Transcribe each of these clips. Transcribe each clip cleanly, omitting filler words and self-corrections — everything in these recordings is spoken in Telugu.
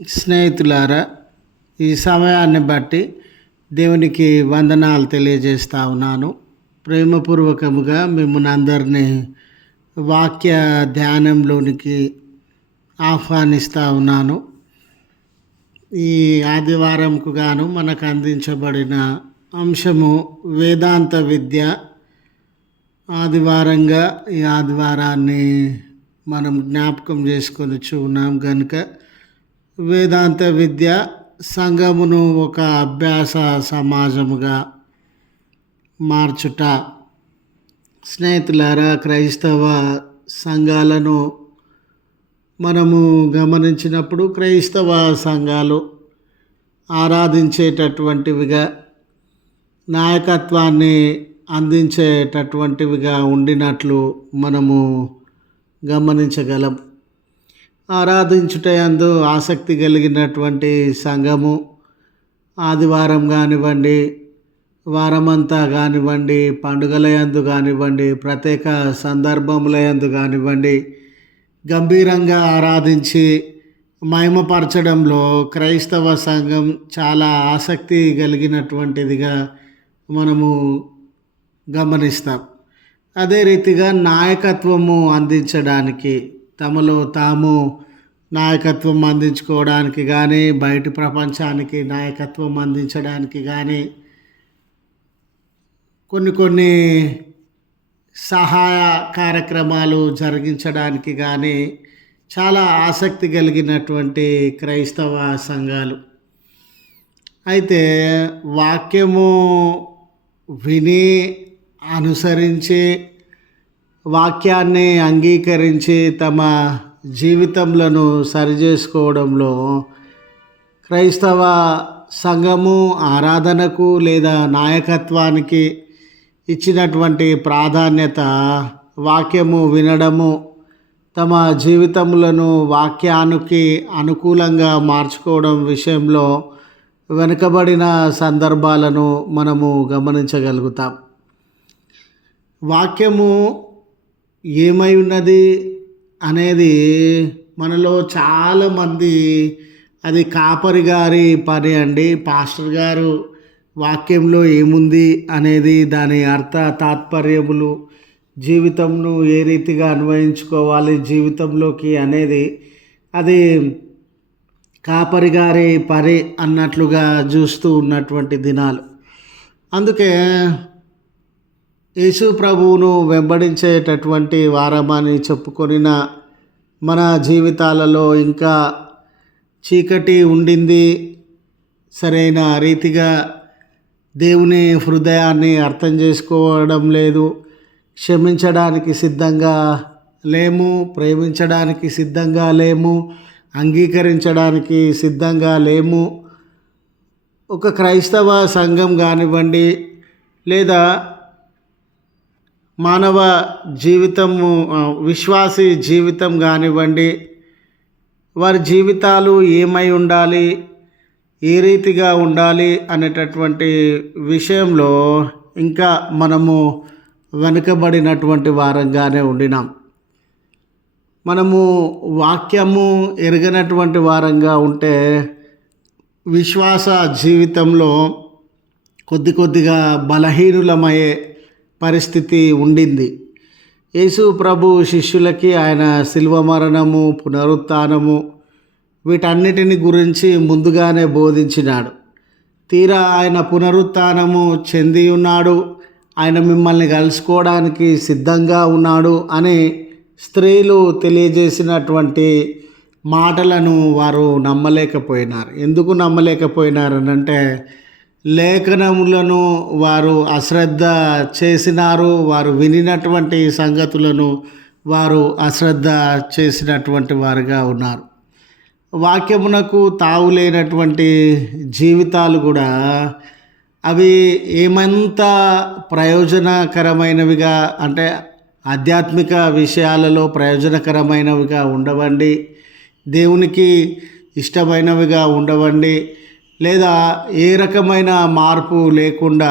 స్నేహితులారా, ఈ సమయాన్ని బట్టి దేవునికి వందనాలు తెలియజేస్తా ఉన్నాను. ప్రేమపూర్వకముగా మిమ్మల్ని అందరినీ వాక్య ధ్యానంలోనికి ఆహ్వానిస్తూ ఉన్నాను. ఈ ఆదివారంకు గాను మనకు అందించబడిన అంశము వేదాంత విద్య. ఆదివారంగా ఈ ఆదివారాన్ని మనం జ్ఞాపకం చేసుకొని ఉన్నాం కనుక వేదాంత విద్య సంఘమును ఒక అభ్యాస సమాజముగా మార్చుట. స్నేహితులారా, క్రైస్తవ సంఘాలను మనము గమనించినప్పుడు క్రైస్తవ సంఘాలు ఆరాధించేటటువంటివిగా, నాయకత్వాన్ని అందించేటటువంటివిగా ఉండినట్లు మనము గమనించగలం. ఆరాధించుటయందు ఆసక్తి కలిగినటువంటి సంఘము ఆదివారం కానివ్వండి, వారమంతా కానివ్వండి, పండుగల యందు కానివ్వండి, ప్రత్యేక సందర్భముల యందు కానివ్వండి, గంభీరంగా ఆరాధించి మహిమపరచడంలో క్రైస్తవ సంఘం చాలా ఆసక్తి కలిగినటువంటిదిగా మనము గమనిస్తాం. అదే రీతిగా నాయకత్వము అందించడానికి, తమలో తాము నాయకత్వం అందించుకోవడానికి కానీ, బయటి ప్రపంచానికి నాయకత్వం అందించడానికి కానీ, కొన్ని సహాయ కార్యక్రమాలు జరిగించడానికి కానీ చాలా ఆసక్తి కలిగినటువంటి క్రైస్తవ సంఘాలు. అయితే వాక్యము విని అనుసరించి, వాక్యాన్ని అంగీకరించి తమ జీవితములను సరిచేసుకోవడంలో క్రైస్తవ సంఘము ఆరాధనకు లేదా నాయకత్వానికి ఇచ్చినటువంటి ప్రాధాన్యత, వాక్యము వినడము, తమ జీవితములను వాక్యానికి అనుకూలంగా మార్చుకోవడం విషయంలో వెనుకబడిన సందర్భాలను మనము గమనించగలుగుతాం. వాక్యము ఏమై ఉన్నది అనేది మనలో చాలామంది అది కాపరి గారి పని అండి, పాస్టర్ గారు వాక్యంలో ఏముంది అనేది, దాని అర్థ తాత్పర్యములు, జీవితంను ఏ రీతిగా అన్వయించుకోవాలి జీవితంలోకి అనేది అది కాపరి గారి పని అన్నట్లుగా చూస్తూ ఉన్నటువంటి దినాలు. అందుకే యేసు ప్రభువును వెంబడించేటటువంటి వారమని చెప్పుకొనిన మన జీవితాలలో ఇంకా చీకటి ఉండింది, సరైన రీతిగా దేవుని హృదయాన్ని అర్థం చేసుకోవడం లేదు, క్షమించడానికి సిద్ధంగా లేము, ప్రేమించడానికి సిద్ధంగా లేము, అంగీకరించడానికి సిద్ధంగా లేము. ఒక క్రైస్తవ సంఘం కానివ్వండి, లేదా మానవ జీవితము, విశ్వాసీ జీవితం కానివ్వండి, వారి జీవితాలు ఏమై ఉండాలి, ఏ రీతిగా ఉండాలి అనేటటువంటి విషయంలో ఇంకా మనము వెనుకబడినటువంటి వారంగానే ఉండినాం. మనము వాక్యము ఎరగనటువంటి వారంగా ఉంటే విశ్వాస జీవితంలో కొద్దిగా బలహీనులమయ్యే పరిస్థితి ఉండింది. యేసు ప్రభు శిష్యులకి ఆయన శిలువ మరణము, పునరుత్థానము వీటన్నిటిని గురించి ముందుగానే బోధించినాడు. తీరా ఆయన పునరుత్థానము చెంది ఉన్నాడు, ఆయన మిమ్మల్ని కలుసుకోవడానికి సిద్ధంగా ఉన్నాడు అని స్త్రీలు తెలియజేసినటువంటి మాటలను వారు నమ్మలేకపోయినారు. ఎందుకు నమ్మలేకపోయినారనంటే లేఖనములను వారు అశ్రద్ధ చేసినారు, వారు వినినటువంటి సంగతులను వారు అశ్రద్ధ చేసినటువంటి వారుగా ఉన్నారు. వాక్యమునకు తావులేనటువంటి జీవితాలు కూడా అవి ఏమంత ప్రయోజనకరమైనవిగా, అంటే ఆధ్యాత్మిక విషయాలలో ప్రయోజనకరమైనవిగా ఉండవండి, దేవునికి ఇష్టమైనవిగా ఉండవండి, లేదా ఏ రకమైన మార్పు లేకుండా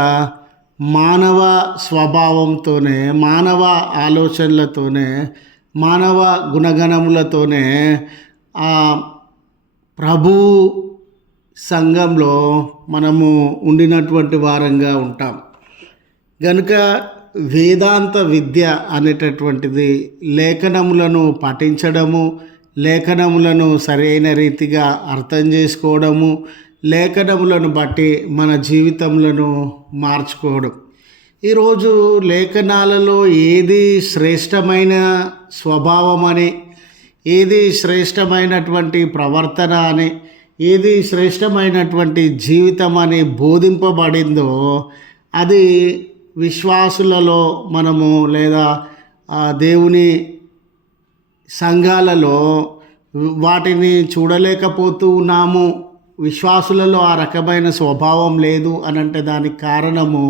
మానవ స్వభావంతోనే, మానవ ఆలోచనలతోనే, మానవ గుణగణములతోనే ప్రభు సంఘంలో మనము ఉండినటువంటి వారంగా ఉంటాం. గనుక వేదాంత విద్య అనేటటువంటిది లేఖనములను పఠించడము, లేఖనములను సరైన రీతిగా అర్థం చేసుకోవడము, లేఖనములను బట్టి మన జీవితములను మార్చుకోవడం. ఈరోజు లేఖనాలలో ఏది శ్రేష్టమైన స్వభావం అని, ఏది శ్రేష్టమైనటువంటి ప్రవర్తన అని, ఏది శ్రేష్టమైనటువంటి జీవితం అని బోధింపబడిందో అది విశ్వాసులలో మనము లేదా దేవుని సంఘాలలో వాటిని చూడలేకపోతూ ఉన్నాము. విశ్వాసులలో ఆ రకమైన స్వభావం లేదు అని అంటే దానికి కారణము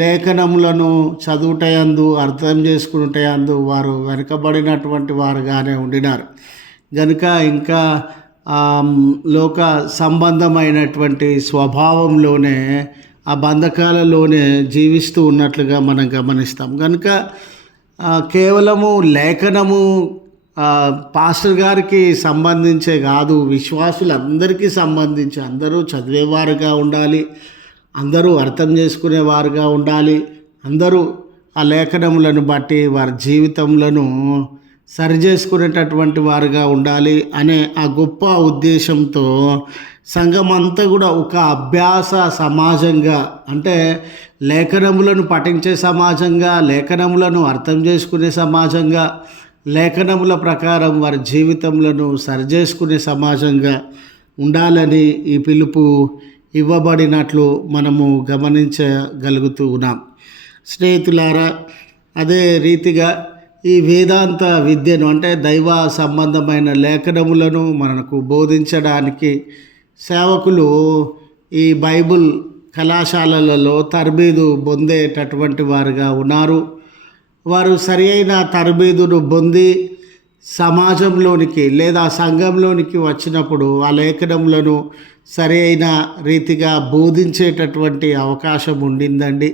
లేఖనములను చదువుటయందు, అర్థం చేసుకునేటయందు వారు వెనుకబడినటువంటి వారుగానే ఉండినారు. కనుక ఇంకా లోక సంబంధమైనటువంటి స్వభావంలోనే ఆ బంధకాలలోనే జీవిస్తూ ఉన్నట్లుగా మనం గమనిస్తాం. కనుక కేవలము లేఖనము పాస్టర్ గారికి సంబంధించే కాదు, విశ్వాసులందరికీ సంబంధించి అందరూ చదివేవారుగా ఉండాలి, అందరూ అర్థం చేసుకునేవారుగా ఉండాలి, అందరూ ఆ లేఖనములను బట్టి వారి జీవితములను సరిచేసుకునేటటువంటి వారుగా ఉండాలి అనే ఆ గొప్ప ఉద్దేశంతో సంఘం అంతా కూడా ఒక అభ్యాస సమాజంగా, అంటే లేఖనములను పఠించే సమాజంగా, లేఖనములను అర్థం చేసుకునే సమాజంగా, లేఖనముల ప్రకారం వారి జీవితములను సరిచేసుకునే సమాజంగా ఉండాలని ఈ పిలుపు ఇవ్వబడినట్లు మనము గమనించగలుగుతూ ఉన్నాం. స్నేహితులారా, అదే రీతిగా ఈ వేదాంత విద్యను అంటే దైవ సంబంధమైన లేఖనములను మనకు బోధించడానికి సేవకులు ఈ బైబుల్ కళాశాలలలో తరబీదు పొందేటటువంటి వారుగా ఉన్నారు. వారు సరి అయిన తరబీదును పొంది సమాజంలోనికి లేదా సంఘంలోనికి వచ్చినప్పుడు ఆ లేఖనములను సరి అయిన రీతిగా బోధించేటటువంటి అవకాశం ఉండిందండి.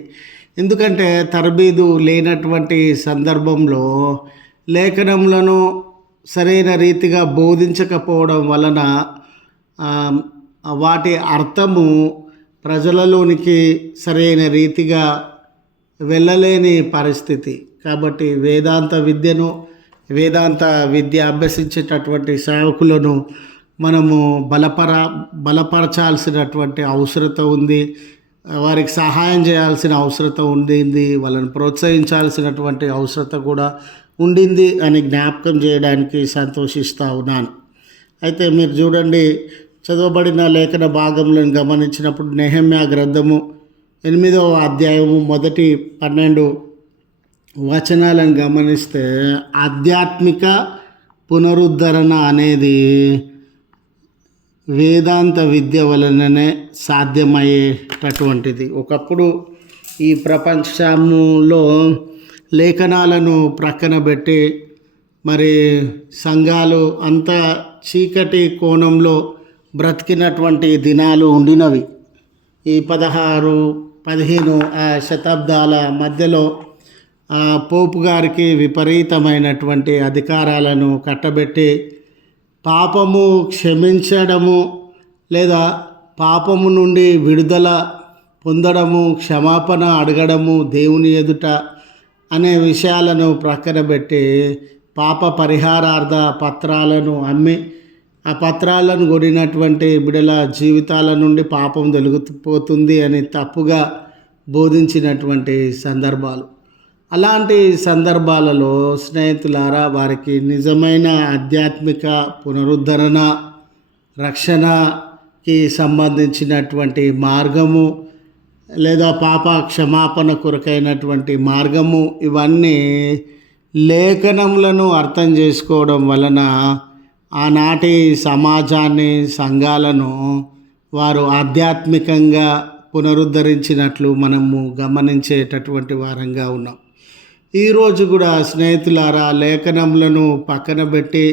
ఎందుకంటే తరబీదు లేనటువంటి సందర్భంలో లేఖనములను సరైన రీతిగా బోధించకపోవడం వలన వాటి అర్థము ప్రజలలోనికి సరైన రీతిగా వెళ్ళలేని పరిస్థితి. కాబట్టి వేదాంత విద్య అభ్యసించేటటువంటి సేవకులను మనము బలపరచాల్సినటువంటి అవసరం ఉంది, వారికి సహాయం చేయాల్సిన అవసరం ఉండింది, వాళ్ళని ప్రోత్సహించాల్సినటువంటి అవసరం కూడా ఉండింది అని జ్ఞాపకం చేయడానికి సంతోషిస్తూ ఉన్నాను. అయితే మీరు చూడండి, చదవబడిన లేఖన భాగంలో గమనించినప్పుడు నెహెమ్యా గ్రంథము 8వ అధ్యాయము మొదటి 12 వచనాలను గమనిస్తే ఆధ్యాత్మిక పునరుద్ధరణ అనేది వేదాంత విద్య వలననే సాధ్యమయ్యేటటువంటిది. ఒకప్పుడు ఈ ప్రపంచంలో లేఖనాలను ప్రక్కన పెట్టి మరి సంఘాలు అంతా చీకటి కోణంలో బ్రతికినటువంటి దినాలు ఉండినవి. ఈ 16-15 శతాబ్దాల మధ్యలో పోపు గారికి విపరీతమైనటువంటి అధికారాలను కట్టబెట్టి పాపము క్షమించడము లేదా పాపము నుండి విడుదల పొందడము, క్షమాపణ అడగడము దేవుని ఎదుట అనే విషయాలను ప్రక్కన పెట్టి పాప పరిహారార్థ పత్రాలను అమ్మి ఆ పత్రాలను కొనినటువంటి బిడల జీవితాల నుండి పాపం తొలగిపోతుంది అని తప్పుగా బోధించినటువంటి సందర్భాలు. అలాంటి సందర్భాలలో స్నేహితులారా, వారికి నిజమైన ఆధ్యాత్మిక పునరుద్ధరణ, రక్షణకి సంబంధించినటువంటి మార్గము లేదా పాప క్షమాపణ కొరకైనటువంటి మార్గము, ఇవన్నీ లేఖనములను అర్థం చేసుకోవడం వలన ఆనాటి సమాజాన్ని, సంఘాలను వారు ఆధ్యాత్మికంగా పునరుద్ధరించినట్లు మనము గమనించేటటువంటి వారంగా ఉన్నాం. ఈరోజు కూడా స్నేహితులారా, లేఖనములను పక్కన పెట్టి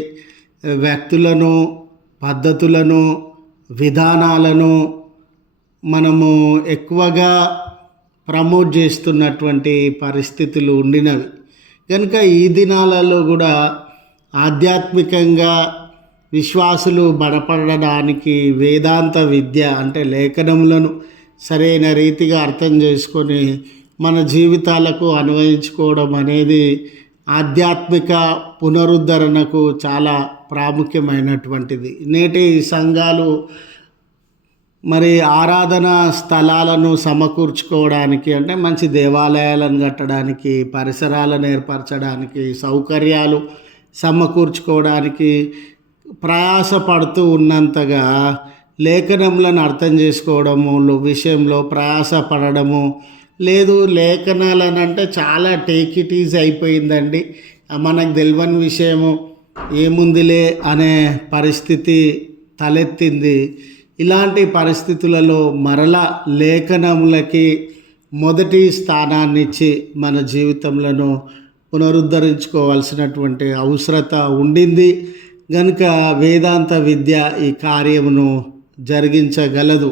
వ్యక్తులను, పద్ధతులను, విధానాలను మనము ఎక్కువగా ప్రమోట్ చేస్తున్నటువంటి పరిస్థితులు ఉండినవి. కనుక ఈ దినాలలో కూడా ఆధ్యాత్మికంగా విశ్వాసులు బలపడడానికి వేదాంత విద్య అంటే లేఖనములను సరైన రీతిగా అర్థం చేసుకొని మన జీవితాలకు అన్వయించుకోవడం అనేది ఆధ్యాత్మిక పునరుద్ధరణకు చాలా ప్రాముఖ్యమైనటువంటిది. నేటి సంఘాలు మరి ఆరాధన స్థలాలను సమకూర్చుకోవడానికి అంటే మంచి దేవాలయాలను కట్టడానికి, పరిసరాలను ఏర్పరచడానికి, సౌకర్యాలు సమకూర్చుకోవడానికి ప్రయాసపడుతూ ఉన్నంతగా లేఖనములను అర్థం చేసుకోవడము విషయంలో ప్రయాసపడము లేదు. లేఖనాలను అంటే చాలా టేక్ ఇట్ ఈజ్ అయిపోయిందండి. మనకు తెలియని విషయము ఏముందిలే అనే పరిస్థితి తలెత్తింది. ఇలాంటి పరిస్థితులలో మరలా లేఖనములకి మొదటి స్థానాన్ని ఇచ్చి మన జీవితంలో పునరుద్ధరించుకోవాల్సినటువంటి అవసరత ఉండింది గనుక వేదాంత విద్య ఈ కార్యమును జరిగించగలదు.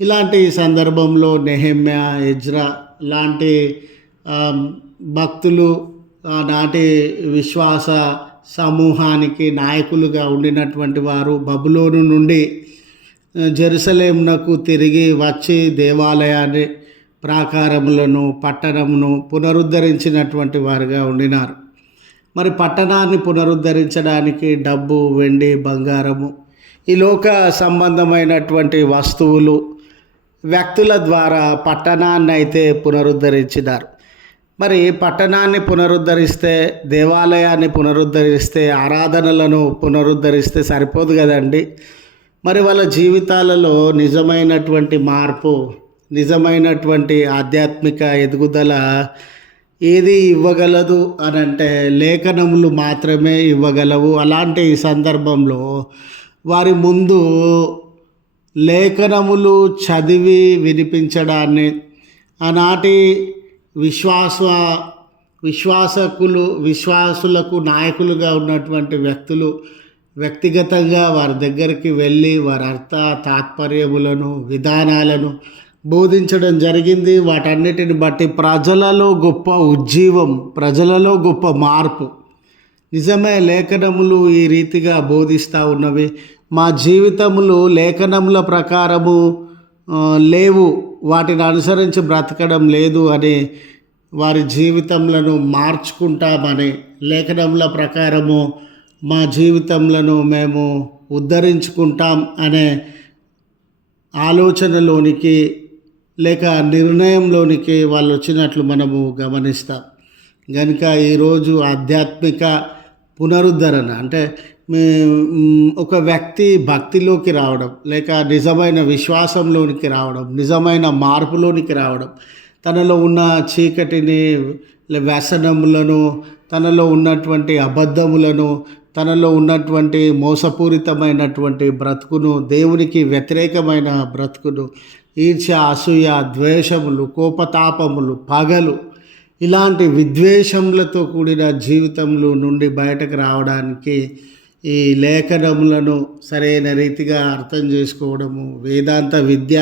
ఇలాంటి సందర్భంలో నెహెమ్యా, ఎజ్రా లాంటి భక్తులు నాటి విశ్వాస సమూహానికి నాయకులుగా ఉండినటువంటి వారు బబులోను నుండి జెరూసలేమునకు తిరిగి వచ్చి దేవాలయాన్ని, ప్రాకారములను, పట్టణమును పునరుద్ధరించినటువంటి వారుగా ఉండినారు. మరి పట్టణాన్ని పునరుద్ధరించడానికి డబ్బు, వెండి, బంగారము, ఈ లోక సంబంధమైనటువంటి వస్తువులు, వ్యక్తుల ద్వారా పట్టణాన్ని అయితే పునరుద్ధరించినారు. మరి పట్టణాన్ని పునరుద్ధరిస్తే, దేవాలయాన్ని పునరుద్ధరిస్తే, ఆరాధనలను పునరుద్ధరిస్తే సరిపోదు కదండి. మరి వాళ్ళ జీవితాలలో నిజమైనటువంటి మార్పు, నిజమైనటువంటి ఆధ్యాత్మిక ఎదుగుదల ఏది ఇవ్వగలదు అని అంటే లేఖనములు మాత్రమే ఇవ్వగలవు. అలాంటి సందర్భంలో వారి ముందు లేఖనములు చదివి వినిపించడాన్ని ఆనాటి విశ్వాసులకు నాయకులుగా ఉన్నటువంటి వ్యక్తులు వ్యక్తిగతంగా వారి దగ్గరికి వెళ్ళి వారి అర్థ తాత్పర్యములను, విధానాలను బోధించడం జరిగింది. వాటన్నిటిని బట్టి ప్రజలలో గొప్ప ఉజ్జీవం, ప్రజలలో గొప్ప మార్పు. నిజమే, లేఖనములు ఈ రీతిగా బోధిస్తూ ఉన్నవి. మా జీవితములు లేఖనముల ప్రకారము లేవు, వాటిని అనుసరించి బ్రతకడం లేదు అని వారి జీవితములను మార్చుకుంటామని, లేఖనముల ప్రకారము మా జీవితములను మేము ఉద్ధరించుకుంటాం అనే ఆలోచనలోనికి లేక నిర్ణయంలోనికి వాళ్ళు వచ్చినట్లు మనము గమనిస్తాం. కనుక ఈరోజు ఆధ్యాత్మిక పునరుద్ధరణ అంటే ఒక వ్యక్తి భక్తిలోకి రావడం, లేక నిజమైన విశ్వాసంలోనికి రావడం, నిజమైన మార్పులోనికి రావడం, తనలో ఉన్న చీకటిని, వ్యసనములను, తనలో ఉన్నటువంటి అబద్ధములను, తనలో ఉన్నటువంటి మోసపూరితమైనటువంటి బ్రతుకును, దేవునికి వ్యతిరేకమైన బ్రతుకును, ఈర్ష్య, అసూయ, ద్వేషములు, కోపతాపములు, పగలు, ఇలాంటి విద్వేషములతో కూడిన జీవితంలో నుండి బయటకు రావడానికి ఈ లేఖనములను సరైన రీతిగా అర్థం చేసుకోవడము, వేదాంత విద్య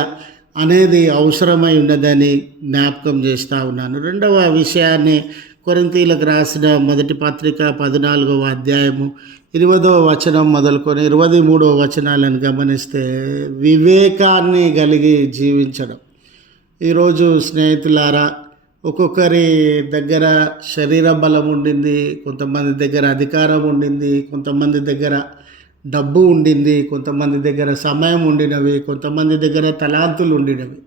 అనేది అవసరమై ఉన్నదని జ్ఞాపకం చేస్తూ ఉన్నాను. రెండవ విషయాన్ని కొరింథీయులకు రాసిన మొదటి పత్రిక 14వ అధ్యాయము 20వ వచనం మొదలుకొని 23వ వచనాలను గమనిస్తే వివేకాన్ని కలిగి జీవించడం. ఈరోజు స్నేహితులారా, ఒక్కొక్కరి దగ్గర శరీర బలం ఉండింది, కొంతమంది దగ్గర అధికారం ఉండింది, కొంతమంది దగ్గర డబ్బు ఉండింది, కొంతమంది దగ్గర సమయం ఉండినవి, కొంతమంది దగ్గర తలాంతులు ఉండినవి.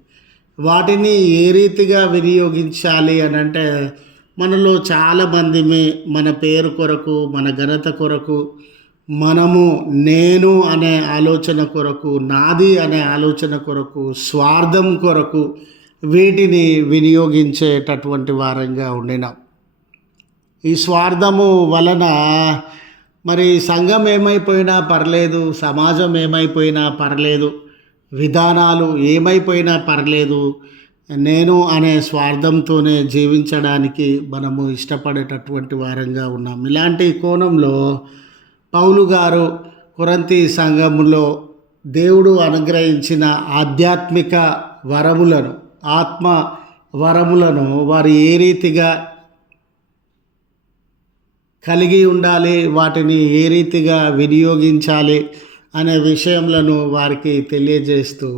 వాటిని ఏ రీతిగా వినియోగించాలి అని అంటే మనలో చాలామంది మన పేరు కొరకు, మన ఘనత కొరకు, మనము నేను అనే ఆలోచన కొరకు, నాది అనే ఆలోచన కొరకు, స్వార్థం కొరకు వీటిని వినియోగించేటటువంటి వారంగా ఉండినాం. ఈ స్వార్థము వలన మరి సంఘం ఏమైపోయినా పర్లేదు, సమాజం ఏమైపోయినా పర్లేదు, విధానాలు ఏమైపోయినా పర్లేదు, నేను అనే స్వార్థంతోనే జీవించడానికి మనము ఇష్టపడేటటువంటి వారంగా ఉన్నాం. ఇలాంటి కోణంలో పౌలు గారు కొరింథీ సంఘములో దేవుడు అనుగ్రహించిన ఆధ్యాత్మిక వరములను, ఆత్మ వరములను వారు ఏ రీతిగా కలిగి ఉండాలి, వాటిని ఏ రీతిగా వినియోగించాలి అనే విషయములను వారికి తెలియజేస్తూ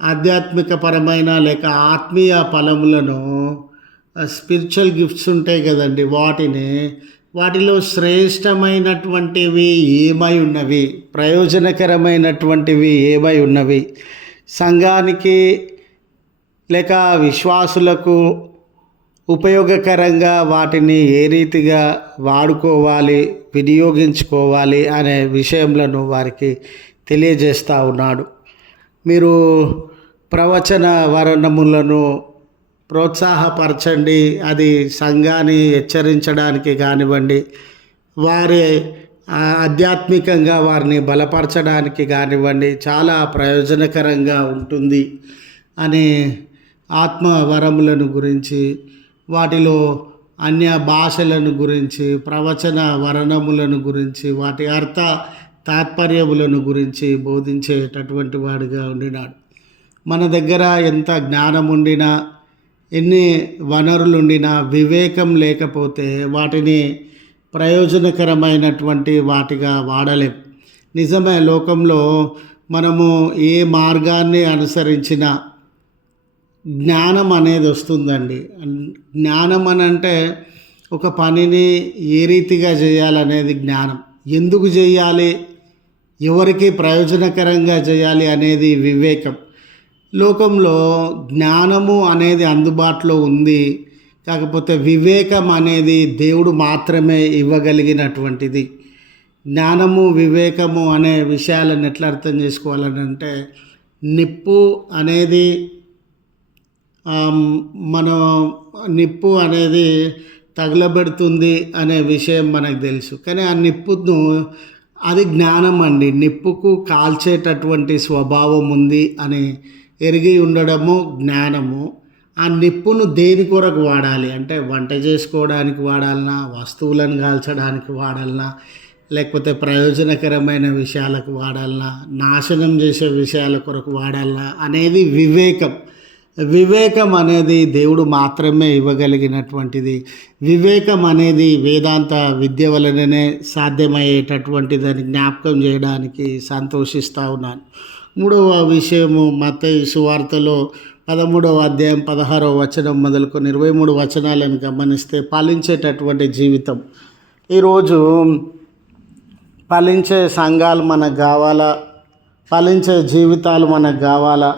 ఆధ్యాత్మిక పరమైన లేక ఆత్మీయ ఫలములను స్పిరిచువల్ గిఫ్ట్స్ ఉంటాయి కదండి, వాటిలో శ్రేష్టమైనటువంటివి ఏమై ఉన్నవి, ప్రయోజనకరమైనటువంటివి ఏమై ఉన్నవి, సంఘానికి లేక విశ్వాసులకు ఉపయోగకరంగా వాటిని ఏ రీతిగా వాడుకోవాలి, వినియోగించుకోవాలి అనే విషయములను వారికి తెలియజేస్తూ ఉన్నాడు. మీరు ప్రవచన వర్ణములను ప్రోత్సాహపరచండి, అది సంఘాన్ని హెచ్చరించడానికి కానివ్వండి, వారి ఆధ్యాత్మికంగా వారిని బలపరచడానికి కానివ్వండి చాలా ప్రయోజనకరంగా ఉంటుంది అనే ఆత్మ వరములను గురించి, వాటిలో అన్య భాషలను గురించి, ప్రవచన వర్ణములను గురించి, వాటి అర్థ తాత్పర్యములను గురించి బోధించేటటువంటి వాడిగా ఉండినాడు. మన దగ్గర ఎంత జ్ఞానం ఉండినా, ఎన్ని వనరులు ఉండినా వివేకం లేకపోతే వాటిని ప్రయోజనకరమైనటువంటి వాటిగా వాడలేం. నిజమే, లోకంలో మనము ఏ మార్గాన్ని అనుసరించినా జ్ఞానం అనేది వస్తుందండి. జ్ఞానం అని అంటే ఒక పనిని ఏ రీతిగా చేయాలనేది జ్ఞానం, ఎందుకు చేయాలి, ఎవరికి ప్రయోజనకరంగా చేయాలి అనేది వివేకం. లోకంలో జ్ఞానము అనేది అందుబాటులో ఉంది, కాకపోతే వివేకం అనేది దేవుడు మాత్రమే ఇవ్వగలిగినటువంటిది. జ్ఞానము వివేకము అనే విషయాలను ఎట్లా అర్థం చేసుకోవాలని అంటే, నిప్పు అనేది నిప్పు అనేది తగలబెడుతుంది అనే విషయం మనకు తెలుసు, కానీ ఆ నిప్పును అది జ్ఞానం అండి. నిప్పుకు కాల్చేటటువంటి స్వభావం ఉంది అని ఎరిగి ఉండడము జ్ఞానము. ఆ నిప్పును దేని కొరకు వాడాలి అంటే, వంట చేసుకోవడానికి వాడాలన్నా, వస్తువులను కాల్చడానికి వాడాలన్నా, లేకపోతే ప్రయోజనకరమైన విషయాలకు వాడాలన్నా, నాశనం చేసే విషయాల కొరకు వాడాలన్నా అనేది వివేకం. వివేకం అనేది దేవుడు మాత్రమే ఇవ్వగలిగినటువంటిది. వివేకం అనేది వేదాంత విద్య వలననే సాధ్యమయ్యేటటువంటిదని జ్ఞాపకం చేయడానికి సంతోషిస్తూ ఉన్నాను. మూడవ విషయము, మత్తయి సువార్తలో 13వ అధ్యాయం 16వ వచనం మొదలుకొని 23 వచనాలను గమనిస్తే, ఫలించేటటువంటి జీవితం. ఈరోజు ఫలించే సంఘాలు మనకు కావాలా, ఫలించే జీవితాలు మనకు కావాలా,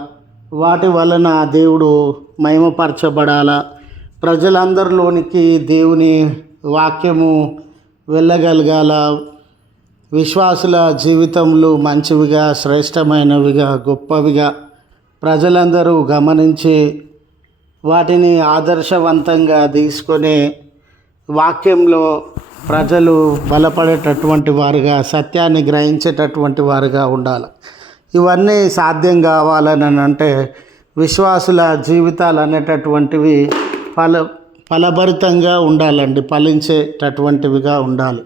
వాటి వలన దేవుడు మహిమపరచబడాలా, ప్రజలందరిలోనికి దేవుని వాక్యము వెళ్ళగలగాల, విశ్వాసుల జీవితంలో మంచివిగా, శ్రేష్టమైనవిగా, గొప్పవిగా ప్రజలందరూ గమనించి వాటిని ఆదర్శవంతంగా తీసుకొని వాక్యంలో ప్రజలు బలపడేటటువంటి వారుగా, సత్యాన్ని గ్రహించేటటువంటి వారుగా ఉండాలి. ఇవన్నీ సాధ్యం కావాలని అంటే విశ్వాసుల జీవితాలు అనేటటువంటివి ఫలభరితంగా ఉండాలండి, ఫలించేటటువంటివిగా ఉండాలి.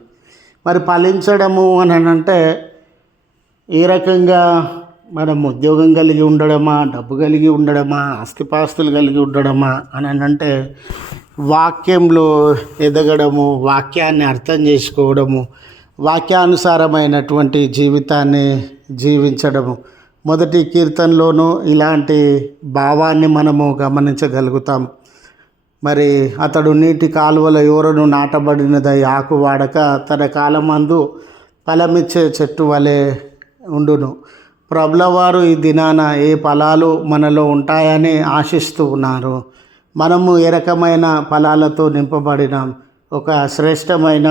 మరి ఫలించడము అని అంటే ఏ రకంగా, మనం ఉద్యోగం కలిగి ఉండడమా, డబ్బు కలిగి ఉండడమా, ఆస్తిపాస్తులు కలిగి ఉండడమా అని అంటే, వాక్యంలో ఎదగడము, వాక్యాన్ని అర్థం చేసుకోవడము, వాక్యానుసారమైనటువంటి జీవితాన్ని జీవించడము. మొదటి కీర్తనలోనూ ఇలాంటి భావాన్ని మనము గమనించగలుగుతాం. మరి అతడు నీటి కాలువల యోరను నాటబడినదై ఆకు వాడక తన కాలమందు ఫలమిచ్చే చెట్టు వలె ఉండును. ప్రభులవారు ఈ దినాన ఏ ఫలాలు మనలో ఉంటాయని ఆశిస్తూ ఉన్నారు. మనము ఏ రకమైన ఫలాలతో నింపబడినాం? ఒక శ్రేష్టమైన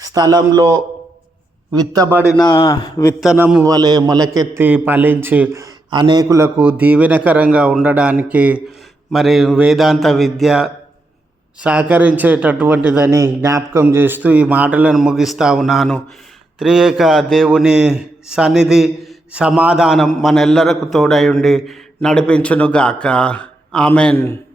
స్థలంలో విత్తబడిన విత్తనం వలె మొలకెత్తి ఫలించి అనేకులకు దీవెనకరంగా ఉండడానికి మరి వేదాంత విద్య సహకరించేటటువంటిదని జ్ఞాపకం చేస్తూ ఈ మాటలను ముగిస్తూ ఉన్నాను. త్రియేక దేవుని సన్నిధి సమాధానం మనెల్లరకు తోడై ఉండి నడిపించునుగాక. ఆమెన్.